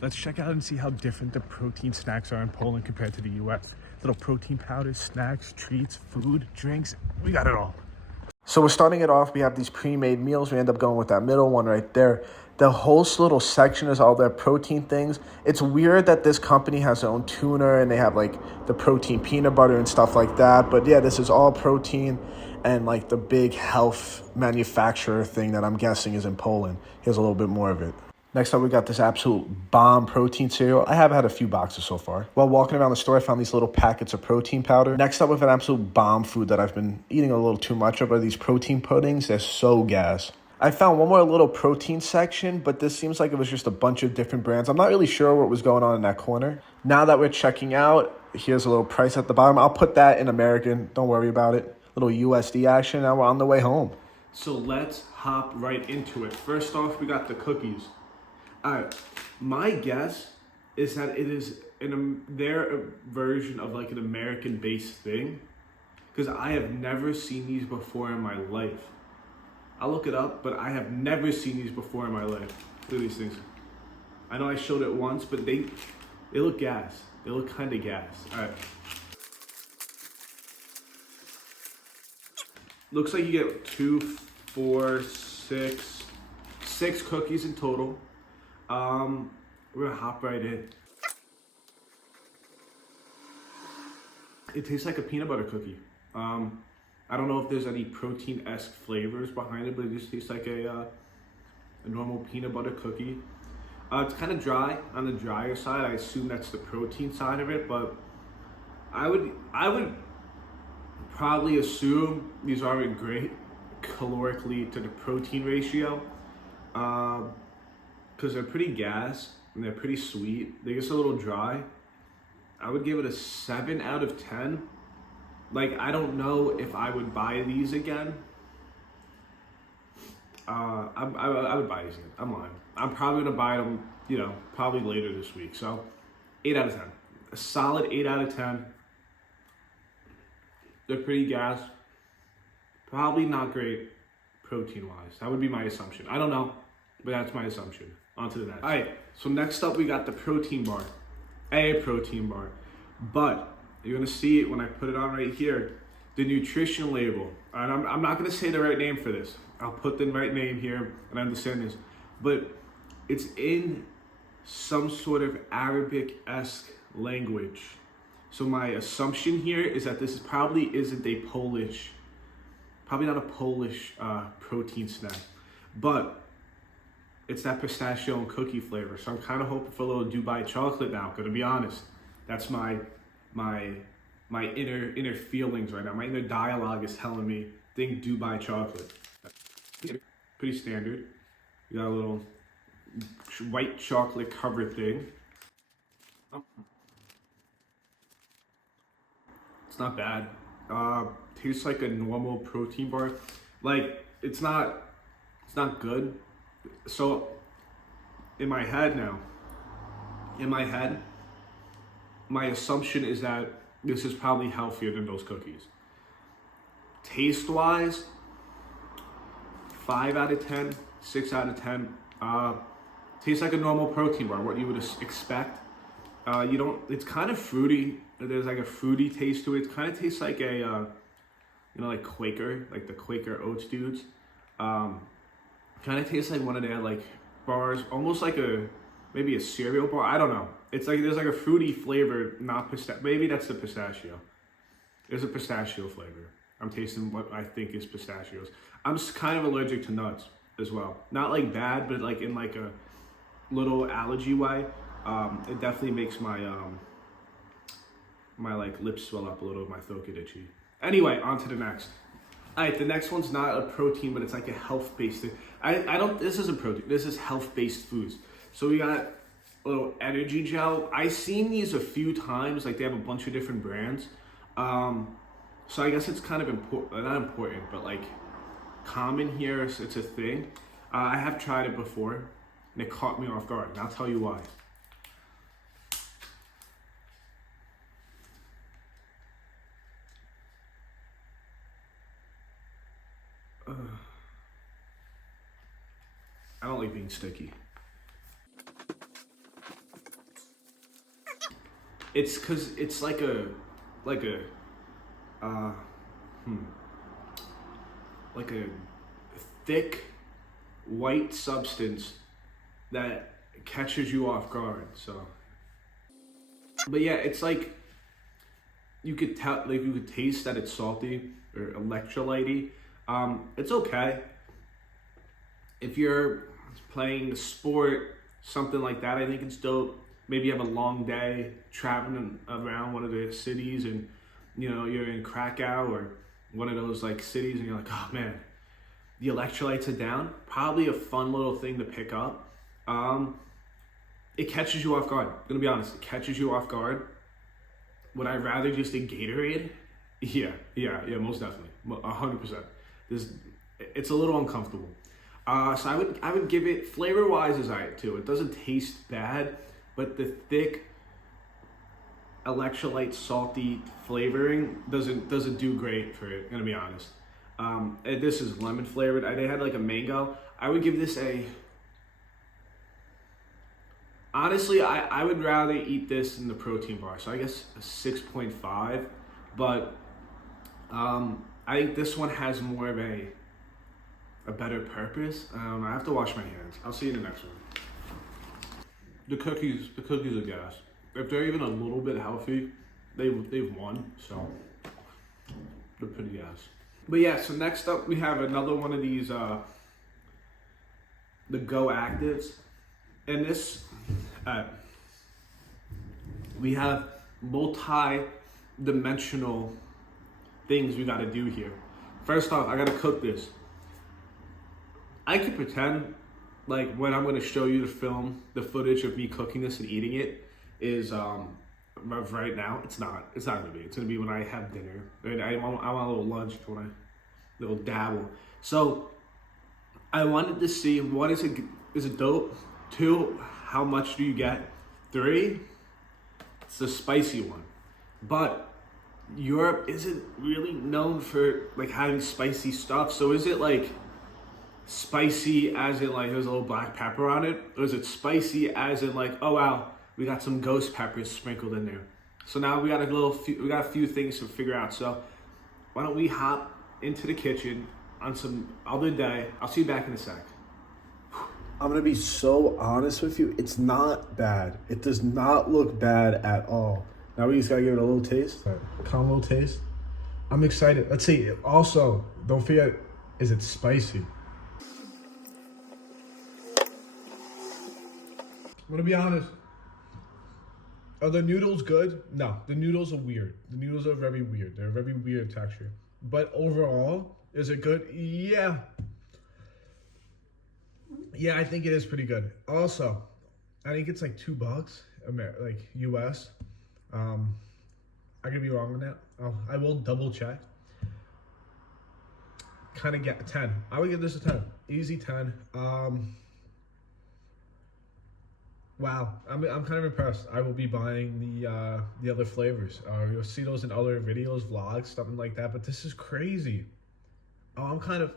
Let's check out and see how different the protein snacks are in Poland compared to the US. Little protein powders, snacks, treats, food, drinks, we got it all. So we're starting it off. We have these pre-made meals. We end up going with that middle one right there. The whole little section is all their protein things. It's weird that this company has their own tuna and they have like the protein peanut butter and stuff like that. But yeah, this is all protein and like the big health manufacturer thing that I'm guessing is in Poland. Here's a little bit more of it. Next up, we got this absolute bomb protein cereal. I have had a few boxes so far. While walking around the store, I found these little packets of protein powder. Next up, with an absolute bomb food that I've been eating a little too much of are these protein puddings. They're so gas. I found one more little protein section, but this seems like it was just a bunch of different brands. I'm not really sure what was going on in that corner. Now that we're checking out, here's a little price at the bottom. I'll put that in American. Don't worry about it. Little USD action. Now we're on the way home. So let's hop right into it. First off, we got the cookies. My guess is that it is their version of like an American-based thing, because I have never seen these before in my life. I'll look it up, but I have never seen these before in my life. Look at these things. I know I showed it once, but they look gas. They look kind of gas. All right. Looks like you get 2, 4, 6 cookies in total. We're gonna hop right in. It tastes like a peanut butter cookie. I don't know if there's any protein-esque flavors behind it, but it just tastes like a normal peanut butter cookie. It's kind of dry, on the drier side. I assume that's the protein side of it, but I would probably assume these aren't great calorically to the protein ratio. Because they're pretty gas and they're pretty sweet. They're just a little dry. I would give it a 7 out of 10. Like, I don't know if I would buy these again. I would buy these again. I'm lying. I'm probably gonna buy them, probably later this week. So, 8 out of 10. A solid 8 out of 10. They're pretty gas. Probably not great protein-wise. That would be my assumption. I don't know, but that's my assumption. On to the next. All right, so next up we got the protein bar. A protein bar. But you're gonna see it when I put it on right here, the nutrition label. And I'm not gonna say the right name for this. I'll put the right name here and I understand this. But it's in some sort of Arabic-esque language. So my assumption here is that this probably isn't a Polish, probably not a Polish protein snack. But it's that pistachio and cookie flavor. So I'm kind of hoping for a little Dubai chocolate now, gonna be honest. That's my inner feelings right now. My inner dialogue is telling me, think Dubai chocolate. Pretty standard. You got a little white chocolate covered thing. It's not bad. Tastes like a normal protein bar. Like, it's not good. So, in my head, my assumption is that this is probably healthier than those cookies. Taste-wise, 5 out of 10, 6 out of 10. Tastes like a normal protein bar, what you would expect. It's kind of fruity. There's like a fruity taste to it. It kind of tastes like a, like Quaker, like the Quaker Oats dudes. Kind of tastes like one of their like bars, almost like maybe a cereal bar. I don't know. It's like there's like a fruity flavor, not pistachio. Maybe that's the pistachio. There's a pistachio flavor. I'm tasting what I think is pistachios. I'm kind of allergic to nuts as well. Not like bad, but like in like a little allergy way. It definitely makes my my like lips swell up a little, my throat get itchy. Anyway, on to the next. All right, the next one's not a protein, but it's like a health-based thing. This isn't protein, this is health-based foods. So we got a little energy gel. I've seen these a few times, like they have a bunch of different brands. So I guess it's kind of not important, but like common here, it's a thing. I have tried it before, and it caught me off guard, and I'll tell you why. I don't like being sticky. It's because it's like a, uh, hmm, like a thick white substance that catches you off guard. So, but yeah, it's like you could tell, like you could taste that it's salty or electrolytey. It's okay if you're playing a sport, something like that. I think it's dope. Maybe you have a long day traveling around one of the cities, and you know you're in Krakow or one of those like cities, and you're like, oh man, the electrolytes are down. Probably a fun little thing to pick up. It catches you off guard. I'm gonna be honest, it catches you off guard. Would I rather just a Gatorade? Yeah, most definitely, 100%. This, it's a little uncomfortable. So I would give it, flavor wise is alright too. It doesn't taste bad, but the thick electrolyte salty flavoring doesn't do great for it. Gonna be honest. And this is lemon flavored. They had like a mango. I would give this a. Honestly, I would rather eat this in the protein bar. So I guess a 6.5, but I think this one has more of a better purpose. I have to wash my hands. I'll see you in the next one. The cookies are gas. If they're even a little bit healthy, they've won. So they're pretty gas. But yeah, so next up we have another one of these the Go Actives, and this we have multi-dimensional things we got to do here. First off, I got to cook this. I can pretend like when I'm going to show you the footage of me cooking this and eating it is right now. It's not going to be. It's going to be when I have dinner. I want a little lunch, when I little dabble. So I wanted to see, what is it dope? 2, how much do you get? 3, it's the spicy one. But Europe isn't really known for like having spicy stuff. So is it like spicy as in like there's a little black pepper on it? Or is it spicy as in like, oh wow, we got some ghost peppers sprinkled in there? So now we got a few things to figure out. So why don't we hop into the kitchen on some other day. I'll see you back in a sec. I'm gonna be so honest with you, it's not bad. It does not look bad at all. Now we just gotta give it a little taste. Calm little taste. I'm excited. Let's see. Also, don't forget, is it spicy? I'm gonna be honest. Are the noodles good? No, the noodles are weird. The noodles are very weird. They're a very weird texture. But overall, is it good? Yeah. Yeah, I think it is pretty good. Also, I think it's like $2, like US. I could be wrong on that. I will double check. Kind of get a 10. I would give this a 10. Easy 10. Wow, I'm kind of impressed. I will be buying the other flavors. You'll see those in other videos, vlogs, something like that. But this is crazy. Oh, I'm kind of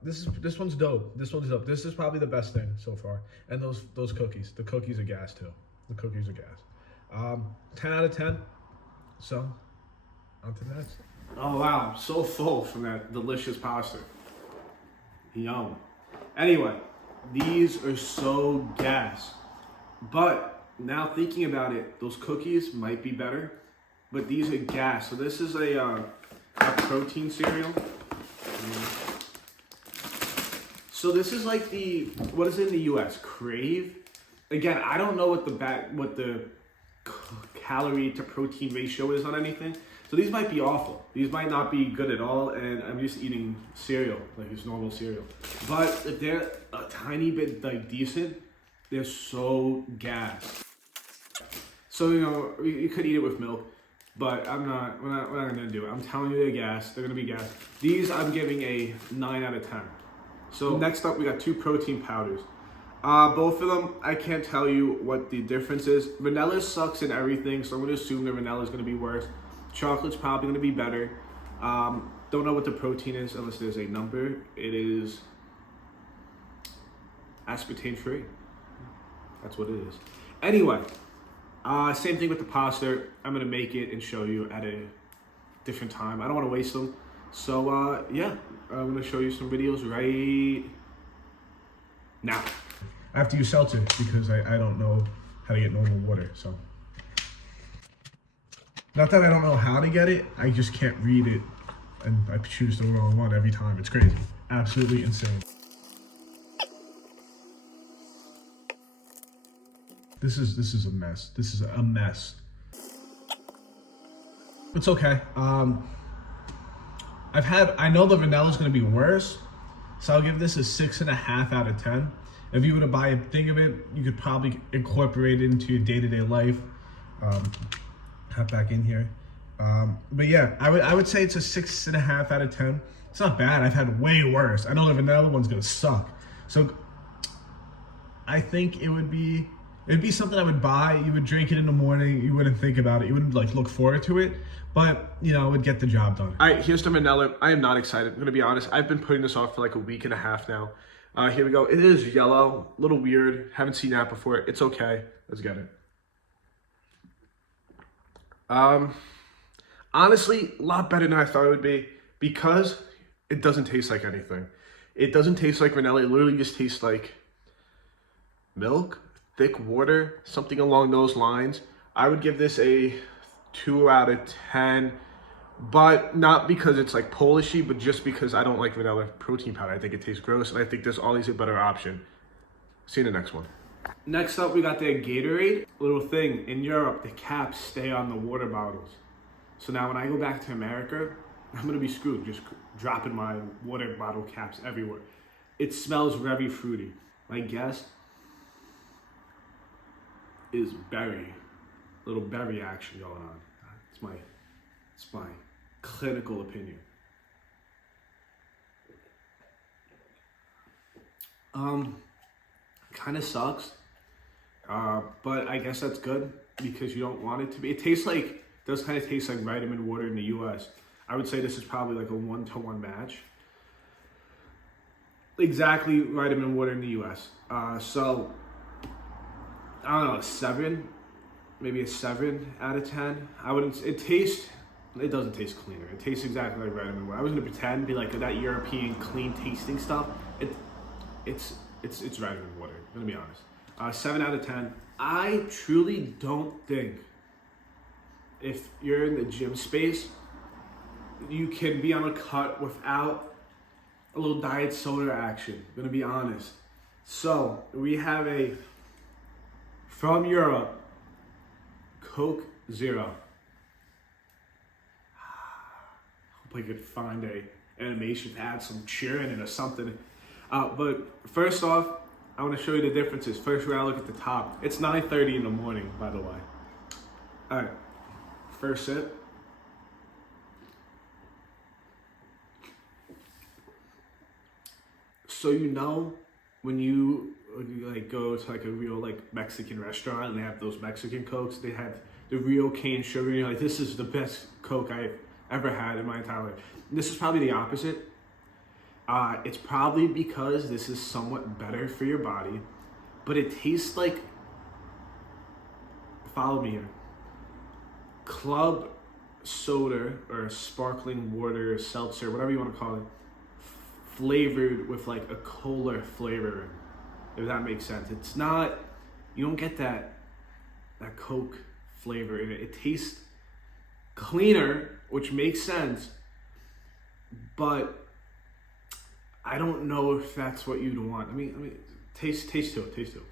this one's dope. This one's dope. This is probably the best thing so far. And those cookies. The cookies are gas too. The cookies are gas. 10 out of 10. So, on to the next. Oh wow, I'm so full from that delicious pasta. Yum. Anyway, these are so gas. But now thinking about it, those cookies might be better, but these are gas. So this is a protein cereal. So this is like what is it in the US? Crave. Again, I don't know what the calorie to protein ratio is on anything. So these might be awful. These might not be good at all, and I'm just eating cereal, like it's normal cereal. But if they're a tiny bit like decent, they're so gas. So you could eat it with milk, but we're not gonna do it. I'm telling you, they're gas. They're gonna be gas. These I'm giving a 9 out of 10. So next up, we got 2 protein powders. Both of them, I can't tell you what the difference is. Vanilla sucks in everything, so I'm gonna assume the vanilla is gonna be worse. Chocolate's probably gonna be better. Don't know what the protein is unless there's a number. It is aspartame free. That's what it is. Anyway, Same thing with the pasta. I'm gonna make it and show you at a different time. I don't want to waste them. So yeah, I'm gonna show you some videos right now. I have to use seltzer because I don't know how to get normal water. So not that I don't know how to get it, I just can't read it, and I choose the wrong one every time. It's crazy, absolutely insane. This is a mess. This is a mess. It's okay. I know the vanilla is going to be worse, so I'll give this a 6.5 out of 10. If you were to buy a thing of it, you could probably incorporate it into your day-to-day life. Hop back in here. But yeah, I would say it's a 6.5 out of 10. It's not bad. I've had way worse. I know the vanilla one's going to suck. So I think it'd be something I would buy. You would drink it in the morning. You wouldn't think about it. You wouldn't like look forward to it, but you know, it would get the job done. All right, here's the vanilla. I am not excited. I'm gonna be honest. I've been putting this off for like a week and a half now. Here we go. It is yellow, a little weird. Haven't seen that before. It's okay. Let's get it. Honestly, a lot better than I thought it would be because it doesn't taste like anything. It doesn't taste like vanilla. It literally just tastes like milk, thick water, something along those lines. I would give this a 2 out of 10, but not because it's like Polishy, but just because I don't like vanilla protein powder. I think it tastes gross, and I think there's always a better option. See you in the next one. Next up, we got the Gatorade. Little thing, in Europe, the caps stay on the water bottles. So now when I go back to America, I'm gonna be screwed, just dropping my water bottle caps everywhere. It smells very fruity. My guess is berry, little berry action going on. It's my clinical opinion. Kind of sucks, but I guess that's good because you don't want it to be. It tastes like, does kind of taste like vitamin water in the US. I would say this is probably like a 1-to-1 match. Exactly, vitamin water in the US. So I don't know, a 7, maybe a 7 out of 10. I wouldn't. It doesn't taste cleaner. It tastes exactly like vitamin water. I was gonna pretend be like that European clean tasting stuff. It's vitamin water. I'm gonna be honest. 7 out of 10. I truly don't think if you're in the gym space, you can be on a cut without a little diet soda action. I'm gonna be honest. So we have from Europe, Coke Zero. Hope I could find a animation to add some cheer in it or something. But first off, I want to show you the differences. First, we're gonna look at the top. It's 9:30 in the morning, by the way. All right, first sip. So you know when you like go to like a real like Mexican restaurant and they have those Mexican Cokes, they have the real cane sugar, and you're like, this is the best Coke I've ever had in my entire life. And this is probably the opposite. It's probably because this is somewhat better for your body, but it tastes like, follow me here, club soda or sparkling water or seltzer, whatever you want to call it, flavored with like a cola flavor, if that makes sense. It's not, you don't get that Coke flavor in it. It tastes cleaner, which makes sense, but I don't know if that's what you'd want. I mean, taste to it.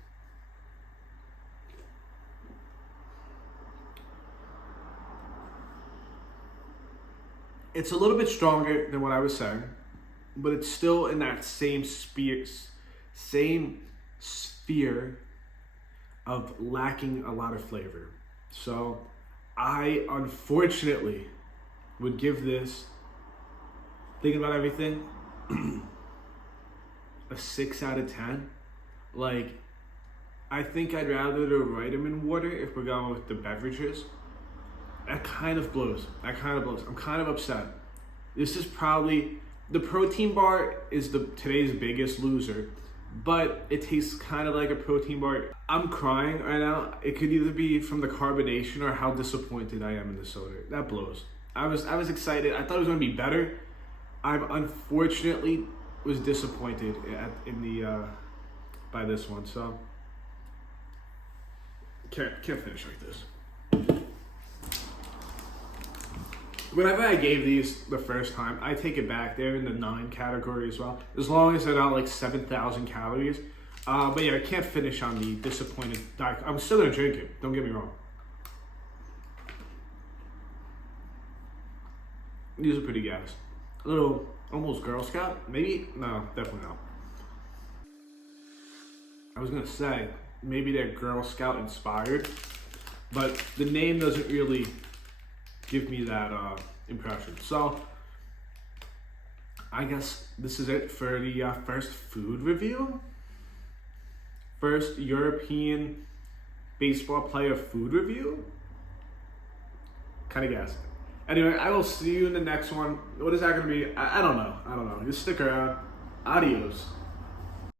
It's a little bit stronger than what I was saying, but it's still in that same sphere of lacking a lot of flavor. So I unfortunately would give this, thinking about everything, a 6 out of 10. Like, I think I'd rather the vitamin water if we're going with the beverages. That kind of blows. I'm kind of upset. This is probably, the protein bar is today's biggest loser, but it tastes kind of like a protein bar. I'm crying right now. It could either be from the carbonation or how disappointed I am in the soda. That blows. I was excited. I thought it was gonna be better. I unfortunately was disappointed by this one. So can't finish like this. Whenever I gave these the first time, I take it back. They're in the 9 category as well, as long as they're not like 7,000 calories. But yeah, I can't finish on the disappointed diet. I'm still gonna drink it. Don't get me wrong. These are pretty gas. A little, almost Girl Scout. Maybe? No, definitely not. I was gonna say, maybe they're Girl Scout inspired, but the name doesn't really give me that impression. So, I guess this is it for the first food review. First European baseball player food review. Kind of guessing. Anyway, I will see you in the next one. What is that going to be? I don't know. Just stick around. Adios.